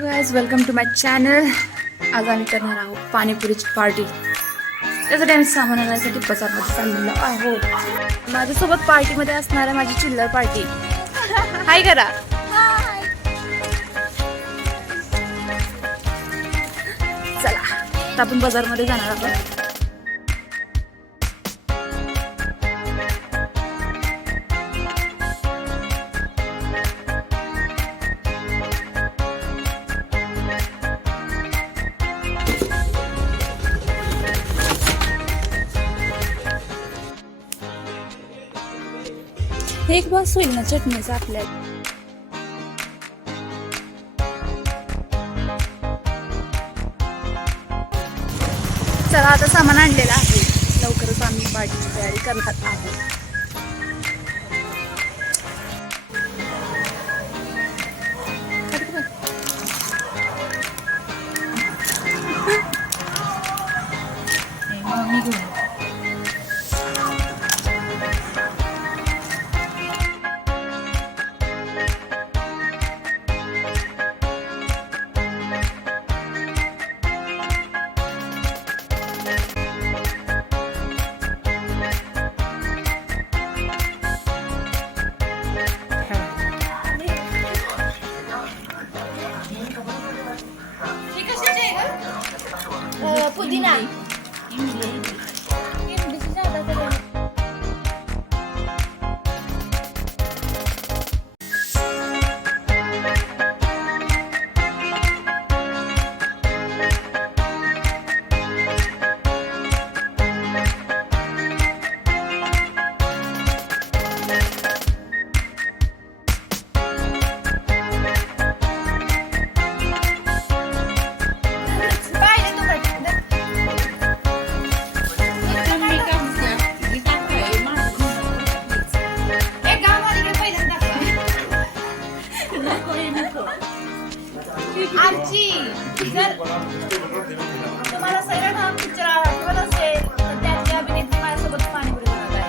Hello guys, welcome to my channel. आज आम्ही करणार आहोत पाणीपुरीची पार्टी. त्यासाठी आम्ही सामान आणायसाठी बाजारमध्ये चाललेलो आहोत. माझ्यासोबत पार्टीमध्ये असणार आहे माझी चिल्लर पार्टी. हाय करा. चला आता आपण बाजारमध्ये जाणार आहोत. एक बस होईल ना चटणीचा आपल्या. चला आता सामान आणलेलं आहे. लवकरच आम्ही पार्टीची तयारी करत आहोत. पुदीना आमची. जर तुम्हाला सगळं नाव पिक्चर आठवत असेल तर त्यातली अभिनेत्री माझ्यासोबत पाणीपुरी बनवत आहे.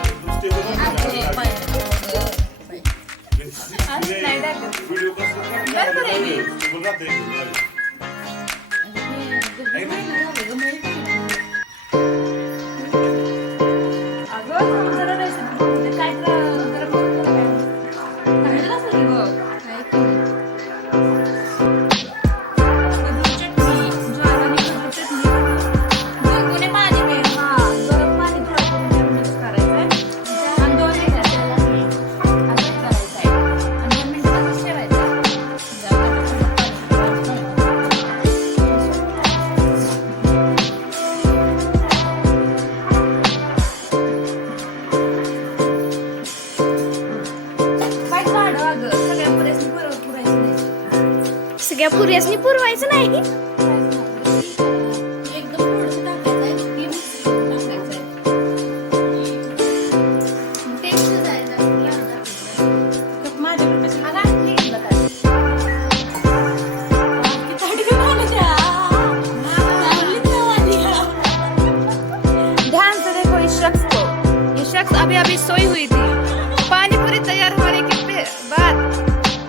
सगळ्या पुऱ्यासनी पुरवायचं नाही. ध्यान से देखो इस शख्स को. ये शख्स अभी अभी सोई हुई थी. पानीपुरी तैयार होने के बाद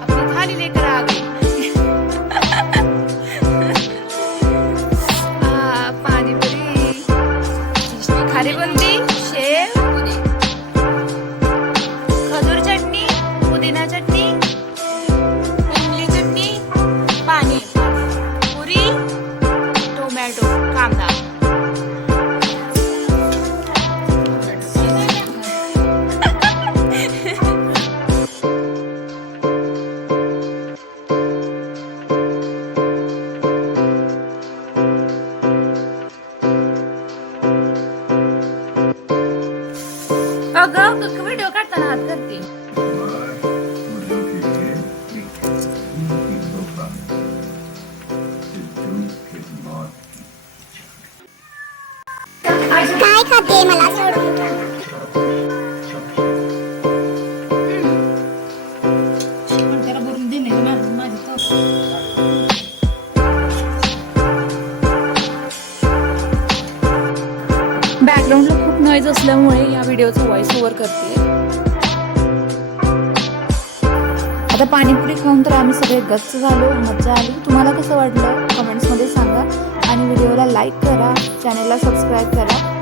अपनी थाली लेकर आ गई. खारी बुंदी, शेव, खजूर चटणी, पुदिना चटणी, इमली चटणी, पाणी पुरी, टोमॅटो, कांदा. अगं व्हिडिओ काढताना हात करते. काय खाते मला सोडून. बॅकग्राऊंडला खूप नॉईज असल्यामुळे या व्हिडिओचा व्हॉइस ओव्हर करते. आता पाणीपुरी खाऊन तर आम्ही सगळे गच्च झालो, मज्जा आली. तुम्हाला कसं वाटलं कमेंट्समध्ये सांगा आणि व्हिडिओला लाईक करा, चॅनलला सबस्क्राईब करा.